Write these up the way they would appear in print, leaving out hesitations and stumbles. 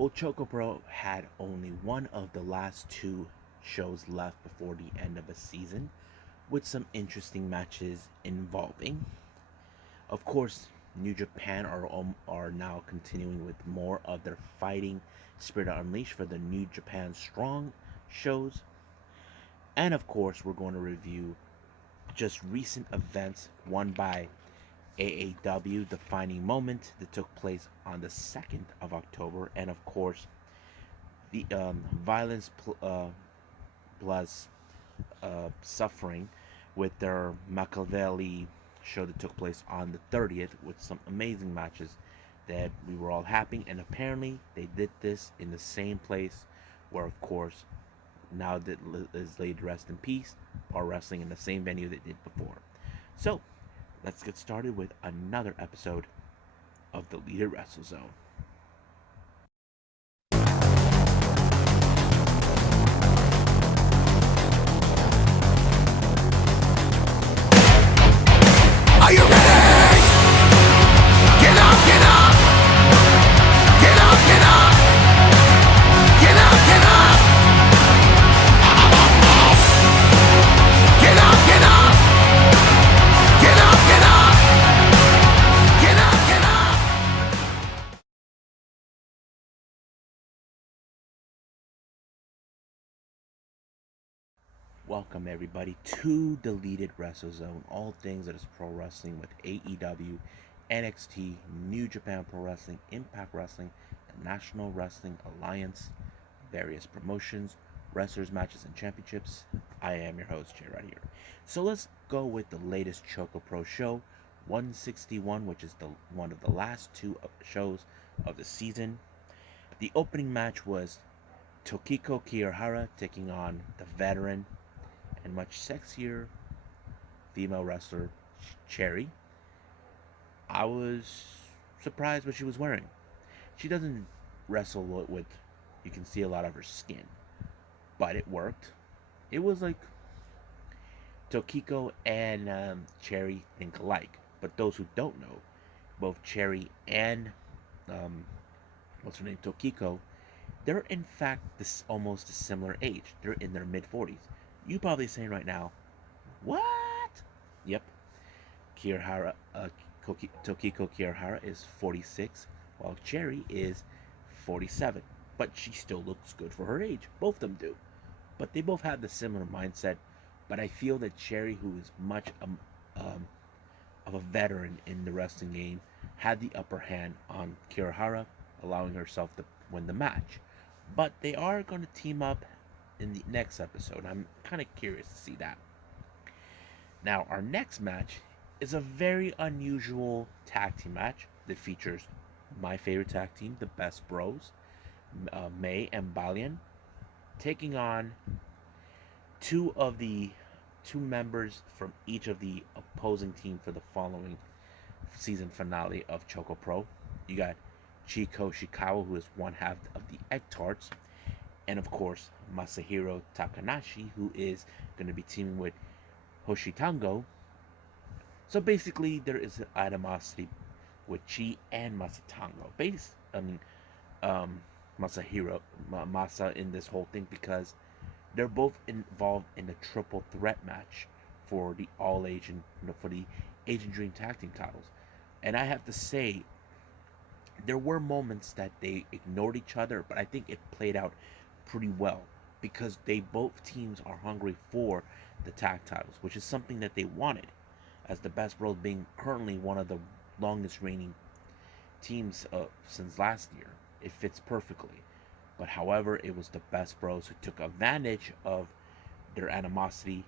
Well, ChocoPro had only one of the last two shows left before the end of the season, with some interesting matches involving. Of course, New Japan are now continuing with more of their fighting spirit unleashed for the New Japan Strong shows. And of course, we're going to review just recent events won by AAW Defining Moment that took place on the 2nd of October, and of course, the violence plus suffering with their Makaveli show that took place on the 30th with some amazing matches that we were all happy. And apparently, they did this in the same place where, of course, now that is laid to rest in peace, are wrestling in the same venue they did before. So, let's get started with another episode of the Leader Wrestle Zone. Are you ready? Get up, get up! Get up, get up! Get up, get up! Get up, get up! Get up, get up! Get up, get up! Welcome everybody to Deleted Wrestle Zone, all things that is pro wrestling with AEW, NXT, New Japan Pro Wrestling, Impact Wrestling, the National Wrestling Alliance, various promotions, wrestlers, matches, and championships. I am your host, Jay, right here. So let's go with the latest ChocoPro show, 161, which is one of the last two shows of the season. The opening match was Tokiko Kirihara taking on the veteran and much sexier female wrestler Cherry. I was surprised what she was wearing. She doesn't wrestle with, you can see a lot of her skin, but it worked. It was like Tokiko and Cherry think alike, but those who don't know, both Cherry and um, what's her name, Tokiko, they're in fact this almost a similar age. They're in their mid 40s. You probably saying right now, what? Yep. Kirihara, Tokiko Kirihara is 46, while Cherry is 47. But she still looks good for her age. Both of them do. But they both have the similar mindset. But I feel that Cherry, who is much of a veteran in the wrestling game, had the upper hand on Kirihara, allowing herself to win the match. But they are going to team up in the next episode. I'm kind of curious to see that. Now, our next match is a very unusual tag team match that features my favorite tag team, the Best Bros, May and Balian, taking on two members from each of the opposing team for the following season finale of ChocoPro. You got Chiko Shikawa, who is one half of the Egg Tarts, and of course Masahiro Takanashi, who is going to be teaming with Hoshitango. So basically, there is an animosity with Chi and Masatango. Um, Masahiro, Masa in this whole thing because they're both involved in a triple threat match for the All Asian, for the Asian Dream Tag Team titles. And I have to say, there were moments that they ignored each other, but I think it played out pretty well because both teams are hungry for the tag titles, which is something that they wanted, as the Best Bros being currently one of the longest reigning teams since last year. It fits perfectly. But however, it was the Best Bros who took advantage of their animosity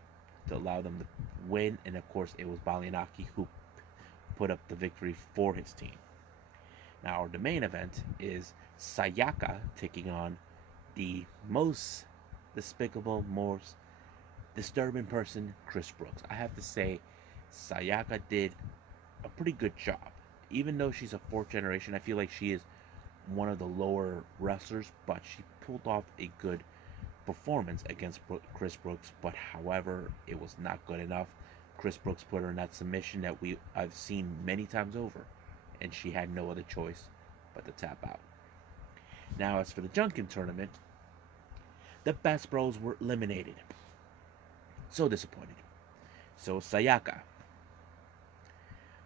to allow them to win, and of course, it was Balianaki who put up the victory for his team. Now, the main event is Sayaka taking on the most despicable, most disturbing person, Chris Brooks. I have to say, Sayaka did a pretty good job. Even though she's a fourth generation, I feel like she is one of the lower wrestlers, but she pulled off a good performance against Chris Brooks. But however, it was not good enough. Chris Brooks put her in that submission that I've seen many times over, and she had no other choice but to tap out. Now, as for the Junkin tournament, the best bros were eliminated. So disappointed. So Sayaka.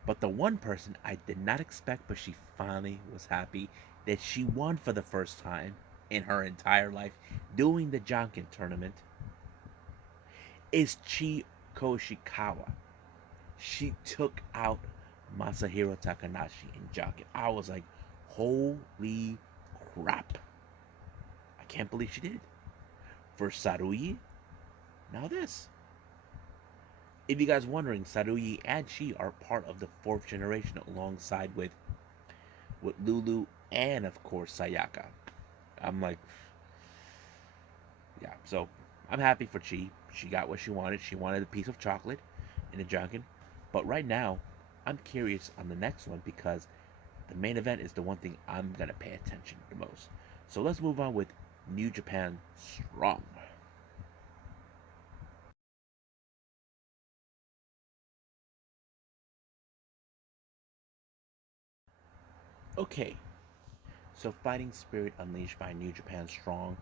But the one person I did not expect, but she finally was happy that she won for the first time in her entire life doing the Janken tournament, is Chiko Shikawa. She took out Masahiro Takanashi in Janken. I was like, holy crap. I can't believe she did. For Saruyi, now this. If you guys wondering, Saruyi and she are part of the fourth generation alongside with Lulu and of course Sayaka. I'm like, yeah. So I'm happy for Chi. She got what she wanted. She wanted a piece of chocolate in a junkin. But right now, I'm curious on the next one because the main event is the one thing I'm gonna pay attention to the most. So let's move on with New Japan Strong. Okay, so Fighting Spirit Unleashed by New Japan Strong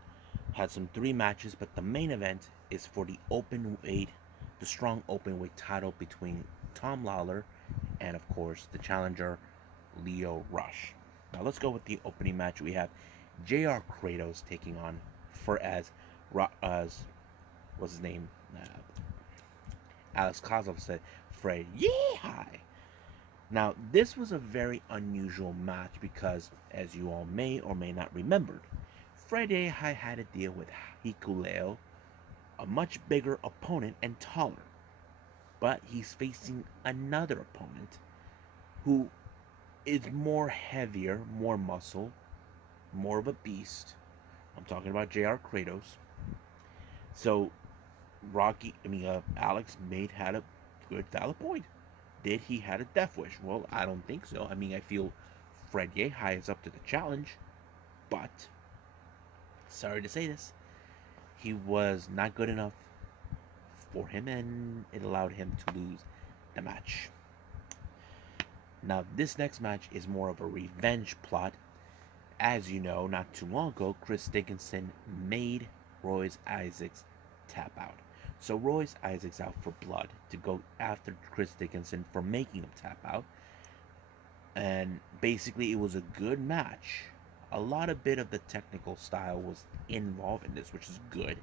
had some three matches, but the main event is for the open weight, the Strong Openweight title between Tom Lawlor and of course the challenger Lio Rush. Now let's go with the opening match. We have J.R. Kratos taking on for as what's his name? Alex Kozlov said, Fred Yehi. Now, this was a very unusual match because, as you all may or may not remember, Friday I had to deal with Hikuleo, a much bigger opponent and taller. But he's facing another opponent who is more heavier, more muscle, more of a beast. I'm talking about JR Kratos. So, Alex Made had a good valid point. Did he had a death wish? Well, I don't think so. I mean, I feel Fred Yehi is up to the challenge, but sorry to say this, he was not good enough for him, and it allowed him to lose the match. Now, this next match is more of a revenge plot. As you know, not too long ago, Chris Dickinson made Royce Isaacs tap out. So Royce Isaacs out for blood to go after Chris Dickinson for making him tap out. And basically, it was a good match. A lot of bit of the technical style was involved in this, which is good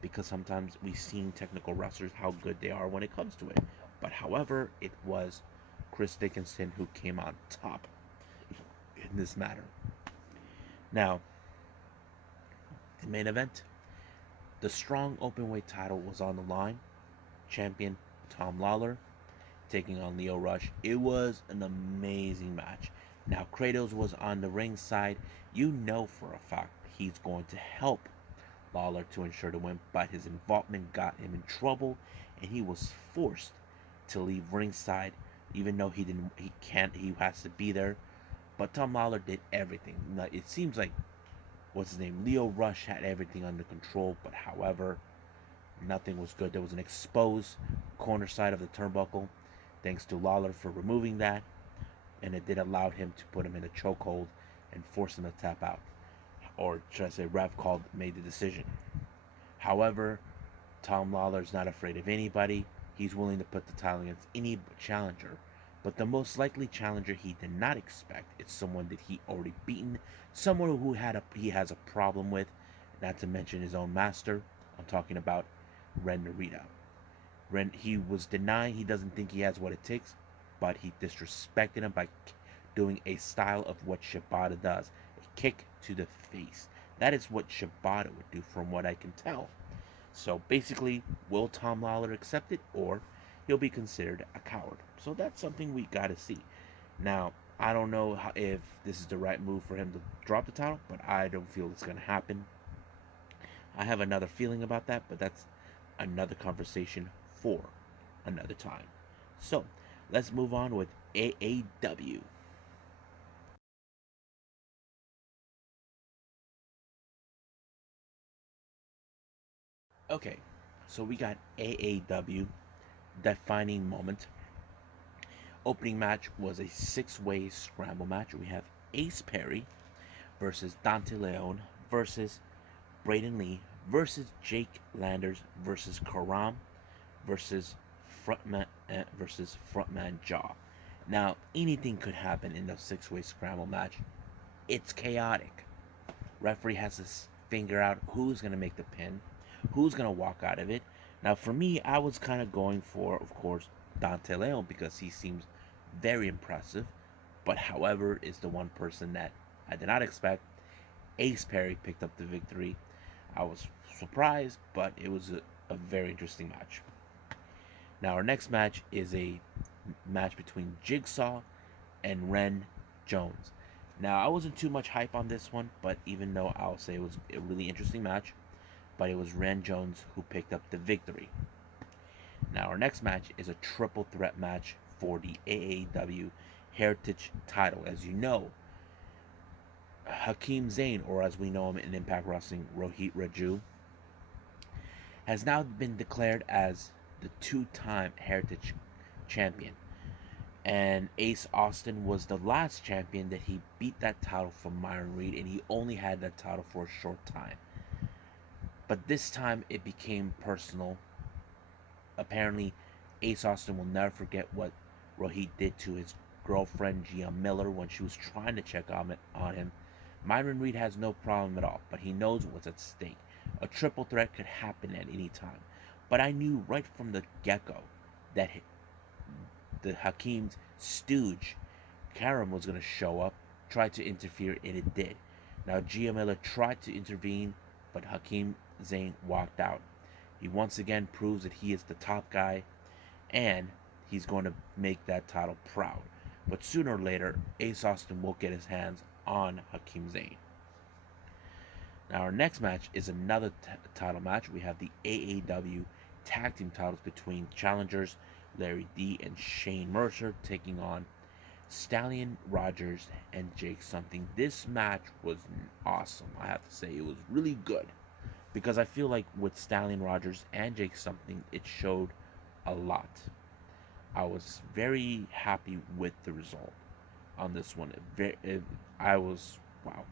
because sometimes we've seen technical wrestlers how good they are when it comes to it. But however, it was Chris Dickinson who came out top in this matter. Now, the main event, the Strong Openweight title was on the line. Champion Tom Lawlor taking on Lio Rush. It was an amazing match. Now, Kratos was on the ring side. You know for a fact he's going to help Lawlor to ensure the win, but his involvement got him in trouble, and he was forced to leave ringside, even though he has to be there. But Tom Lawlor did everything. Now, it seems like what's his name? Lio Rush had everything under control, but however, nothing was good. There was an exposed corner side of the turnbuckle, thanks to Lawlor for removing that, and it did allow him to put him in a chokehold and force him to tap out. Or should I say, ref called, made the decision. However, Tom Lawlor's not afraid of anybody. He's willing to put the title against any challenger. But the most likely challenger he did not expect is someone that he already beaten, someone who he has a problem with, not to mention his own master. I'm talking about Ren Narita. He was denying he doesn't think he has what it takes, but he disrespected him by doing a style of what Shibata does, a kick to the face. That is what Shibata would do from what I can tell. So basically, will Tom Lawlor accept it, or he'll be considered a coward? So that's something we gotta see. Now, I don't know if this is the right move for him to drop the title, but I don't feel it's gonna happen. I have another feeling about that, but that's another conversation for another time. So, let's move on with AAW. Okay, so we got AAW Defining Moment. Opening match was a six-way scramble match. We have Ace Perry versus Dante Leon versus Braden Lee versus Jake Landers versus Karam versus frontman Jaw. Now anything could happen in the six-way scramble match. It's chaotic. Referee has to figure out who's gonna make the pin, who's gonna walk out of it. Now for me, I was kind of going for, of course, Dante Leon because he seems very impressive. But however, is the one person that I did not expect. Ace Perry picked up the victory. I was surprised, but it was a very interesting match. Now our next match is a match between Jigsaw and Ren Jones. Now I wasn't too much hype on this one, but even though I'll say it was a really interesting match, but it was Ren Jones who picked up the victory. Now our next match is a triple threat match for the AAW Heritage title. As you know, Hakeem Zayn, or as we know him in Impact Wrestling, Rohit Raju, has now been declared as the two-time Heritage champion. And Ace Austin was the last champion that he beat that title from Myron Reed, and he only had that title for a short time. But this time it became personal. Apparently, Ace Austin will never forget what Rohit did to his girlfriend Gia Miller when she was trying to check on him. Myron Reed has no problem at all, but he knows what's at stake. A triple threat could happen at any time. But I knew right from the get-go that the Hakeem's stooge, Karam, was going to show up, try to interfere, and it did. Now, Gia Miller tried to intervene, but Hakeem Zayn walked out. He once again proves that he is the top guy, and he's going to make that title proud. But sooner or later, Ace Austin will get his hands on Hakeem Zayn. Now our next match is another title match. We have the AAW Tag Team titles between challengers Larry D and Shane Mercer taking on Stallion Rogers and Jake Something. This match was awesome. I have to say it was really good because I feel like with Stallion Rogers and Jake Something, it showed a lot. I was very happy with the result on this one. I was, wow,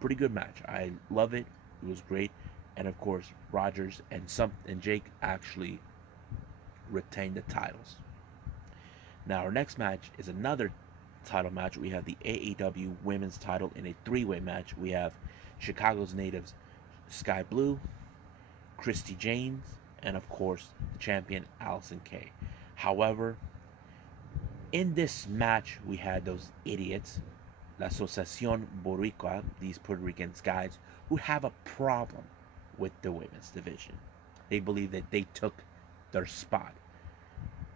pretty good match. I love it. It was great, and of course, Rogers and Jake actually retained the titles. Now our next match is another title match. We have the AAW Women's title in a three-way match. We have Chicago's natives Sky Blue, Christy James, and of course the champion Allison Kay. However, in this match we had those idiots, La Asociación Boricua, these Puerto Rican guys who have a problem with the women's division. They believe that they took their spot.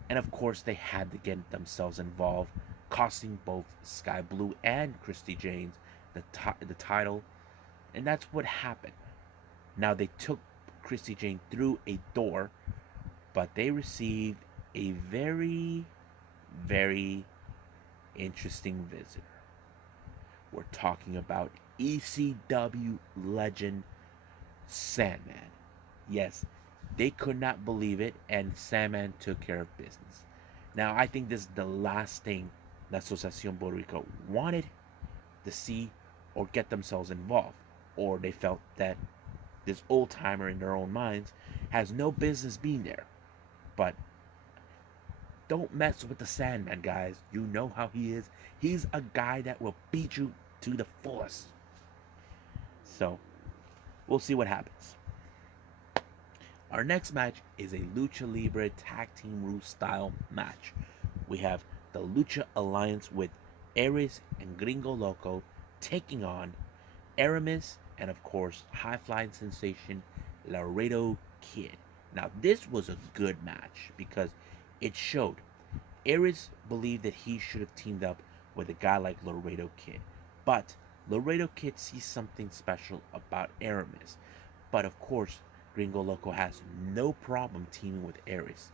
And of course they had to get themselves involved, costing both Sky Blue and Christy James the title. And that's what happened. Now they took Christy James through a door, but they received a very, very interesting visitor. We're talking about ECW legend Sandman. Yes, they could not believe it, and Sandman took care of business. Now, I think this is the last thing La Asociación Boricua wanted to see or get themselves involved, or they felt that this old timer in their own minds has no business being there. But don't mess with the Sandman, guys. You know how he is. He's a guy that will beat you to the fullest. So, we'll see what happens. Our next match is a Lucha Libre Tag Team Rules style match. We have the Lucha Alliance with Ares and Gringo Loco taking on Aramis and of course high flying sensation Laredo Kid. Now this was a good match because it showed Ares believed that he should have teamed up with a guy like Laredo Kid, but Laredo Kid sees something special about Aramis. But of course, Gringo Loco has no problem teaming with Ares,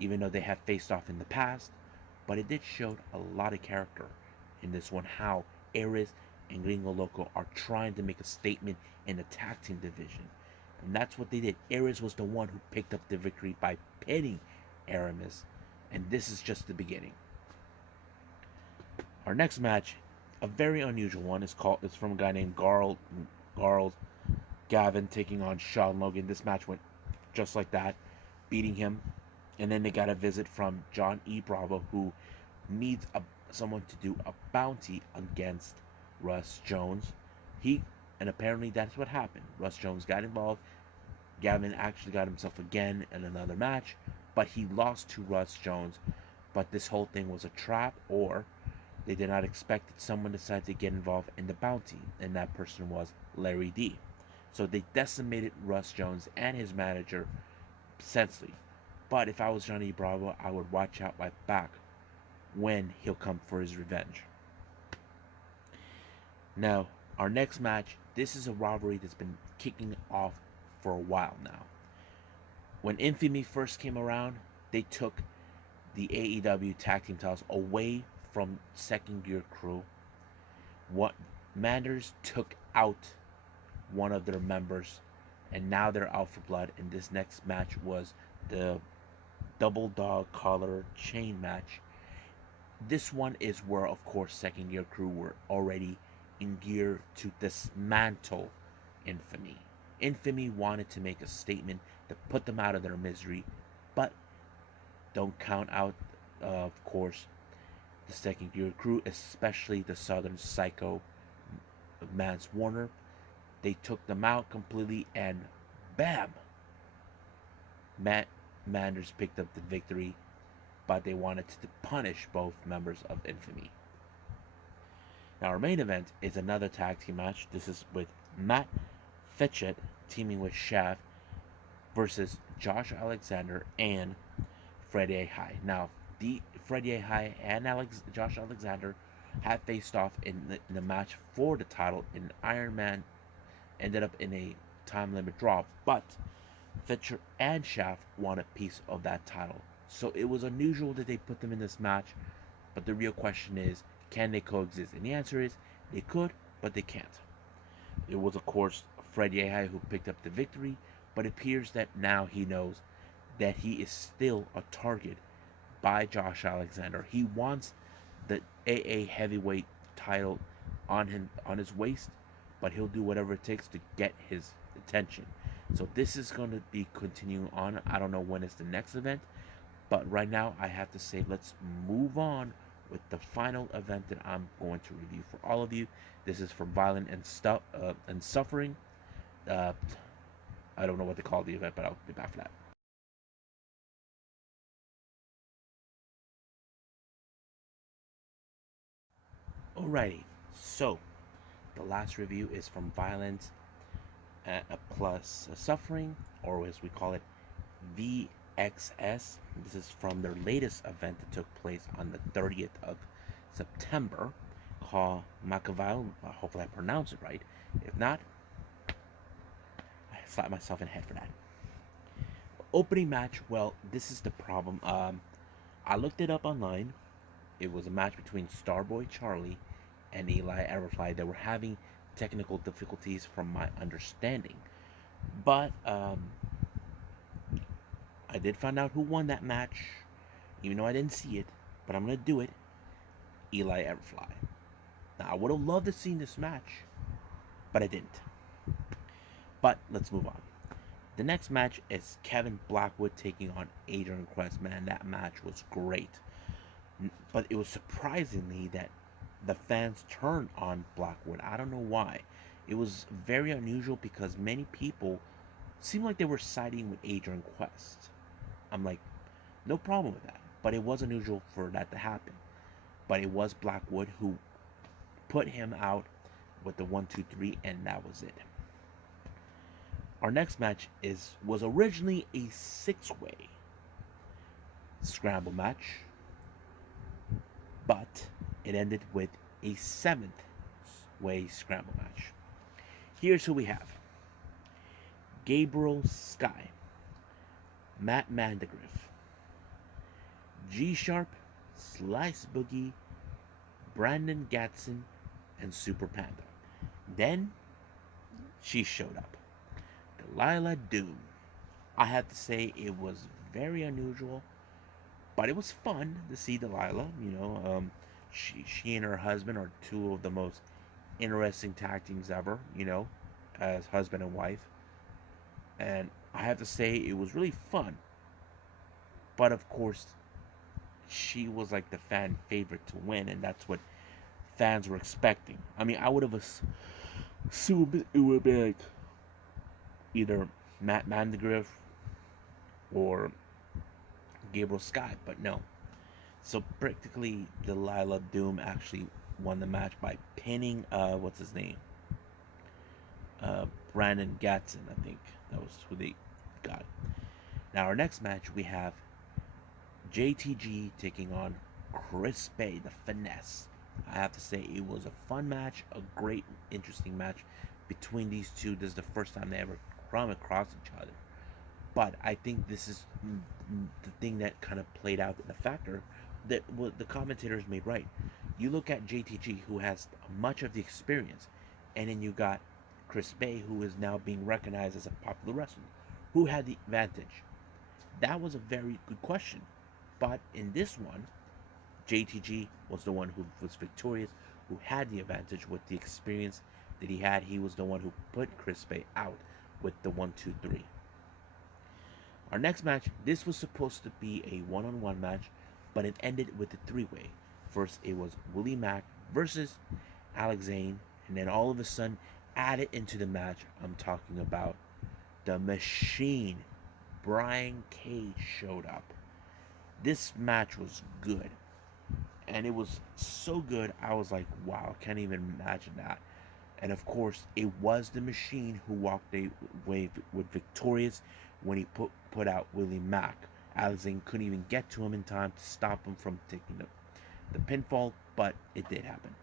even though they have faced off in the past. But it did show a lot of character in this one, how Ares and Gringo Loco are trying to make a statement in the tag team division. And that's what they did. Ares was the one who picked up the victory by pinning Aramis. And this is just the beginning. Our next match a very unusual one. It's from a guy named Garl Gavin taking on Sean Logan. This match went just like that, beating him, and then they got a visit from John E. Bravo, who needs someone to do a bounty against Russ Jones. And apparently that's what happened. Russ Jones got involved. Gavin actually got himself again in another match, but he lost to Russ Jones. But this whole thing was a trap, or they did not expect that someone decided to get involved in the bounty, and that person was Larry D. So they decimated Russ Jones and his manager senselessly. But if I was Johnny Bravo, I would watch out my back when he'll come for his revenge. Now, our next match, this is a rivalry that's been kicking off for a while now. When Infamy first came around, they took the AEW tag team titles away from Second Gear Crew. What Manders took out one of their members, and now they're out for blood. And this next match was the double dog collar chain match. This one is where, of course, Second Gear Crew were already in gear to dismantle Infamy. Infamy wanted to make a statement to put them out of their misery, but don't count out, of course, the Second Gear Crew, especially the Southern Psycho Mance Warner. They took them out completely, and bam! Manders picked up the victory, but they wanted to punish both members of Infamy. Now, our main event is another tag team match. This is with Matt Fitchett teaming with Shaft versus Josh Alexander and Freddie High. Now, the Freddie High and Josh Alexander have faced off in the match for the title, and Iron Man ended up in a time limit draw, but Fitcher and Shaft want a piece of that title. So it was unusual that they put them in this match, but the real question is, can they coexist? And the answer is, they could, but they can't. It was, of course, Freddie High who picked up the victory, but it appears that now he knows that he is still a target by Josh Alexander. He wants the AA heavyweight title on his waist, but he'll do whatever it takes to get his attention. So this is going to be continuing on. I don't know when it's the next event, but right now I have to say let's move on with the final event that I'm going to review for all of you. This is from Violent and Suffering. I don't know what they call the event, but I'll be back for that. Alrighty, so the last review is from Violent plus Suffering, or as we call it, VxS. This is from their latest event that took place on the 30th of September, called Makaveli. Hopefully I pronounced it right. If not, I slap myself in the head for that. Opening match, well, this is the problem. I looked it up online. It was a match between Starboy Charlie and Eli Everfly. They were having technical difficulties from my understanding. But I did find out who won that match, even though I didn't see it, but I'm going to do it. Eli Everfly. Now, I would have loved to see this match, but I didn't. But let's move on. The next match is Kevin Blackwood taking on Adrian Quest. Man, that match was great. But it was surprisingly that the fans turned on Blackwood. I don't know why. It was very unusual because many people seemed like they were siding with Adrian Quest. I'm like, no problem with that. But it was unusual for that to happen. But it was Blackwood who put him out with the 1-2-3, and that was it. Our next match was originally a 6-way scramble match, but it ended with a 7th-way scramble match. Here's who we have. Gabriel Sky, Matt Mandegriff, G-Sharp, Slice Boogie, Brandon Gatson, and Super Panda. Then, she showed up. Delilah Doom. I have to say it was very unusual, but it was fun to see Delilah. She and her husband are two of the most interesting tag teams ever, as husband and wife. And I have to say, it was really fun. But of course, she was like the fan favorite to win, and that's what fans were expecting. I mean, I would have assumed it would be like either Matt Mandegriff or Gabriel Scott, but no. So practically, Delilah Doom actually won the match by pinning what's his name, Brandon Gatson. I think that was who they got. Now our next match we have JTG taking on Chris Bay, the Finesse. I have to say it was a fun match, a great, interesting match between these two. This is the first time they ever come across each other. But I think this is the thing that kind of played out in the factor that what the commentators made right. You look at JTG, who has much of the experience, and then you got Chris Bay, who is now being recognized as a popular wrestler. Who had the advantage? That was a very good question. But in this one, JTG was the one who was victorious, who had the advantage with the experience that he had. He was the one who put Chris Bay out with the 1-2-3. Our next match, this was supposed to be a one-on-one match, but it ended with a three-way. First, it was Willie Mack versus Alex Zane, and then all of a sudden, added into the match, I'm talking about the Machine. Brian Cage showed up. This match was good, and it was so good, I was like, wow, I can't even imagine that. And of course, it was the Machine who walked away with victorious when he put out Willie Mack. Alex Zane couldn't even get to him in time to stop him from taking the pinfall, but it did happen.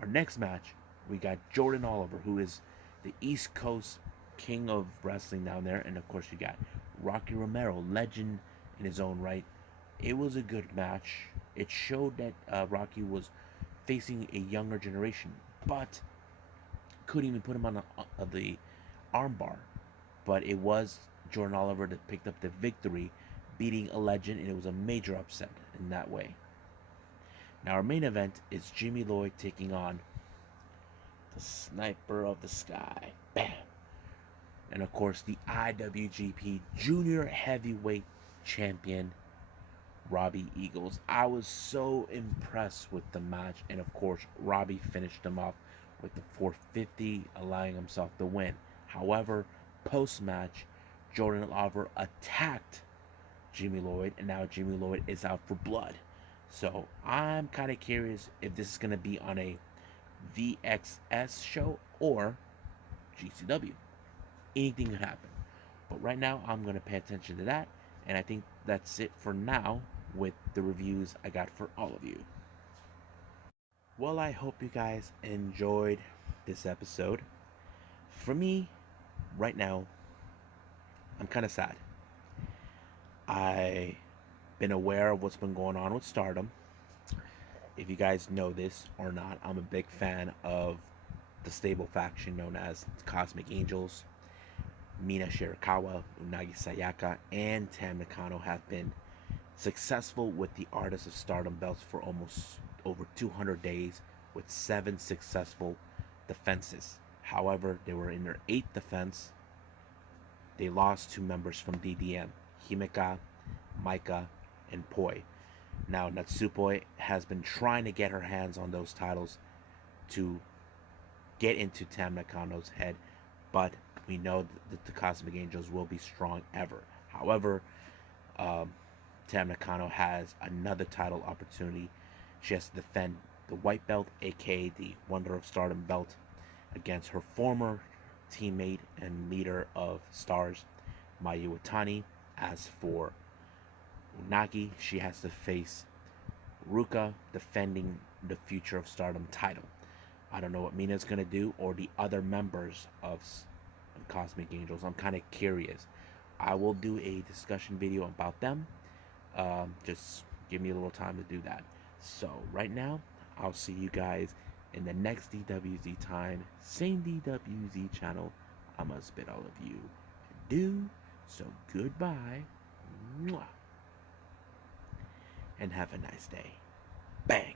Our next match, we got Jordan Oliver, who is the East Coast king of wrestling down there, and of course you got Rocky Romero, legend in his own right. It was a good match. It showed that Rocky was facing a younger generation, but couldn't even put him on the armbar. But it was Jordan Oliver that picked up the victory, beating a legend, and it was a major upset in that way. Now our main event is Jimmy Lloyd taking on the Sniper of the Sky. Bam! And of course the IWGP Junior Heavyweight Champion, Robbie Eagles. I was so impressed with the match, and of course Robbie finished him off with the 450, allowing himself the win. However, post-match, Jordan Oliver attacked Jimmy Lloyd, and now Jimmy Lloyd is out for blood. So I'm kind of curious if this is going to be on a VxS show or GCW. Anything could happen. But right now, I'm going to pay attention to that, and I think that's it for now with the reviews I got for all of you. Well, I hope you guys enjoyed this episode. For me, right now, I'm kind of sad. I've been aware of what's been going on with Stardom. If you guys know this or not, I'm a big fan of the stable faction known as Cosmic Angels. Mina Shirakawa, Unagi Sayaka, and Tam Nakano have been successful with the Artists of Stardom belts for almost over 200 days with 7 successful defenses. However, they were in their 8th defense. They lost 2 members from DDM, Himeka, Maika, and Poi. Now, Natsupoi has been trying to get her hands on those titles to get into Tam Nakano's head, but we know that the Cosmic Angels will be strong ever. However, Tam Nakano has another title opportunity. She has to defend the white belt, aka the Wonder of Stardom belt, against her former teammate and leader of Stars, Mayu Iwatani. As for Unagi, she has to face Ruka, defending the Future of Stardom title. I don't know what Mina's going to do, or the other members of Cosmic Angels. I'm kind of curious. I will do a discussion video about them. Just give me a little time to do that. So right now, I'll see you guys in the next DWZ time. Same DWZ channel. I must bid all of you adieu. So goodbye. Mwah. And have a nice day. Bang.